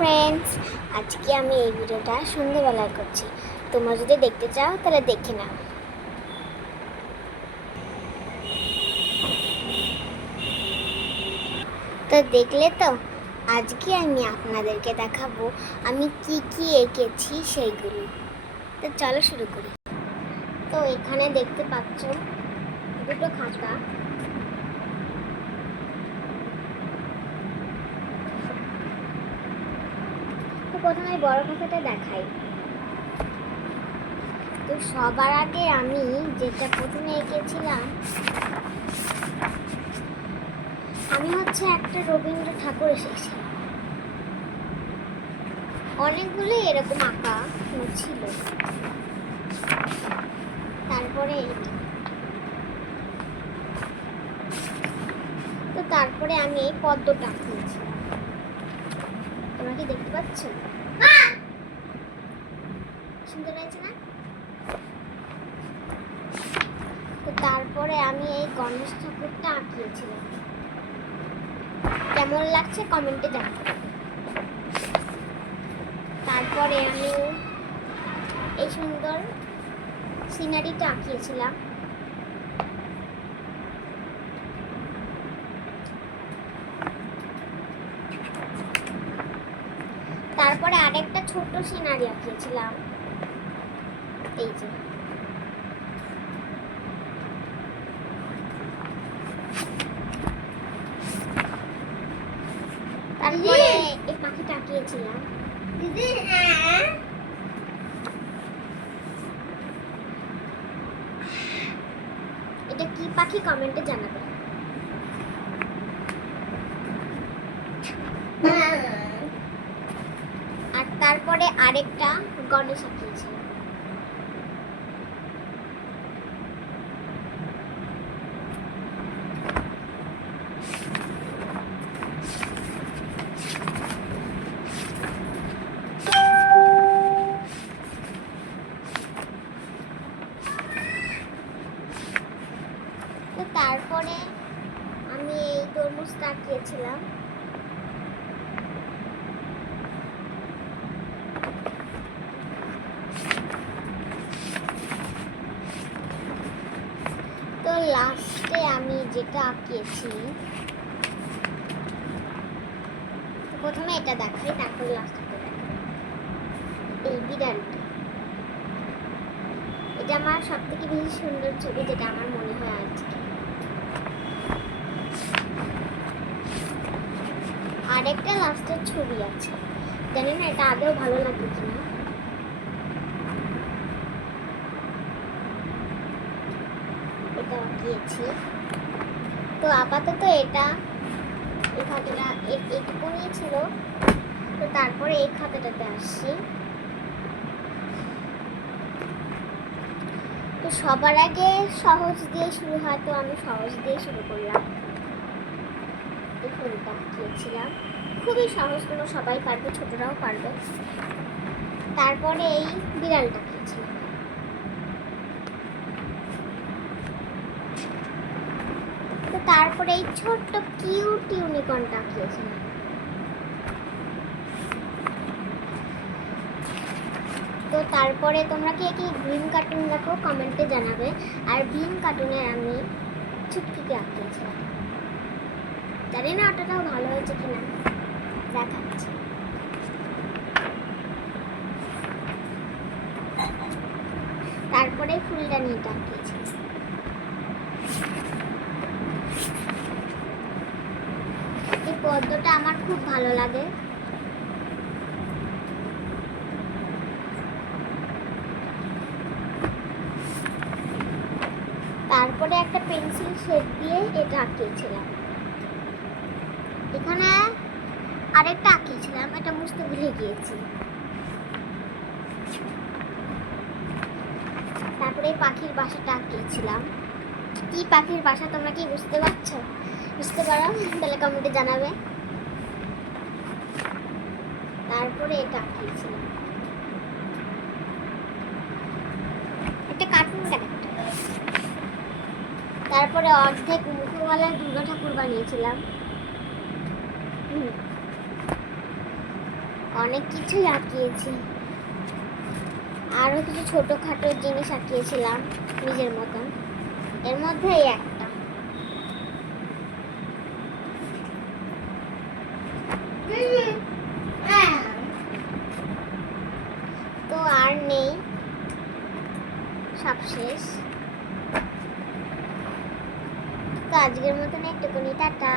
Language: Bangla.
ফ্রেন্ডস, আজকে আমি এই ভিডিওটা সন্ধ্যেবেলায় করছি। তোমরা যদি দেখতে চাও তাহলে দেখে নাও। তো দেখলে তো, আজকে আমি আপনাদেরকে দেখাবো আমি কি কি এঁকেছি সেইগুলো। তো চলো শুরু করি। তো এখানে দেখতে পাচ্ছ দুটো খাতা। তো প্রথমে বড় খাতাটা দেখাই। তো সবার আগে আমি যেটা প্রথমে এঁকেছিলাম, আমি একটা রবীন্দ্র ঠাকুর এসেছিলাম। অনেকগুলো এরকম আঁকা ছিল। তারপরে তারপরে আমি এই পদ্মটা আঁকিয়েছিলাম। তোমরা কি দেখতে পাচ্ছ? সুন্দর লাগছে না? তো তারপরে আমি এই গণেশ ঠাকুরটা আঁকিয়েছিলাম। কেমন লাগছে কমেন্টে জানাতে। তারপরে আমি এই সুন্দর সিনারিটা আঁকিয়েছিলাম। তারপরে আরেকটা ছোট্ট সিনারি আঁকিয়েছিলাম, এই যে। তারপরে এই পাখিটা আঁকিয়েছিলাম। এটা কি পাখি কমেন্টে জানাবে। আর তারপরে আরেকটা গণেশ আঁকিয়েছিলাম। তো তারপরে আমি এই তরমুজটা আঁকিয়েছিলাম। তো লাস্টে আমি যেটা আঁকিয়েছি, প্রথমে এটা দেখাই, তারপরে লাস্টে দেখাই। এই বিড়ালটা, এটা আমার সব থেকে বেশি সুন্দর ছবি, যেটা আমার মনে হয় আজকে। আরেকটা লাস্টের ছবি আছে, জানি না এটা আদৌ ভালো লাগবে কিনা। এটা আঁকিয়েছি। তো আপাতত এটা, এই খাতাটা এইটুকু নিয়েছিল। তো তারপরে এই খাতাটাতে আসছি। তো সবার আগে সহজ দিয়ে শুরু হয়, তো আমি সহজ দিয়ে শুরু করলাম। এই ফুলটা আঁকিয়েছিলাম, খুবই সহজ, কোনো সবাই পারবে, ছোটরাও পারবে। তারপরে এই বিড়ালটা আঁকিয়েছিলাম। তো তারপরে এই ছোট্ট কিউট ইউনিকর্নটা আঁকিয়েছিলাম। তো তারপরে তোমরা কি গ্রিন কার্টুন দেখো কমেন্টে জানাবে। আর গ্রিন কার্টুনের আমি চুটকিকে আঁকিয়েছিলাম। জানি না ওটাও ভালো হয়েছে কিনা, দেখাচ্ছি। তারপরে ফুলদানিটা আঁকিয়েছি। এই পদ্মটা আমার খুব ভালো লাগে। তারপরে একটা পেন্সিল শেড দিয়ে এটা আঁকিয়েছিলাম। এখানে আরেকটা আঁকিয়েছিলাম, এটা মুছতে ভুলে গিয়েছি। তারপরে পাখির বাসাটা আঁকিয়েছিলাম। কি পাখির বাসা তোমরা কি বুঝতে পারছো? বুঝতে পারো তাহলে কমেন্টে জানাবে। তারপরে এটা আঁকিয়েছিলাম, একটা কার্টুন ক্যারেক্টার। তারপরে অর্ধেক মুখওয়ালা দুর্গা ঠাকুর বানিয়েছিলাম। অনেক কিছুই আঁকিয়েছি। আরও কিছু ছোটোখাটো জিনিস আঁকিয়েছিলাম নিজের মতন। এর মধ্যে এই একটা। তো আর নেই, সব শেষ। তো আজকের মতন একটুকুনি, টাটা।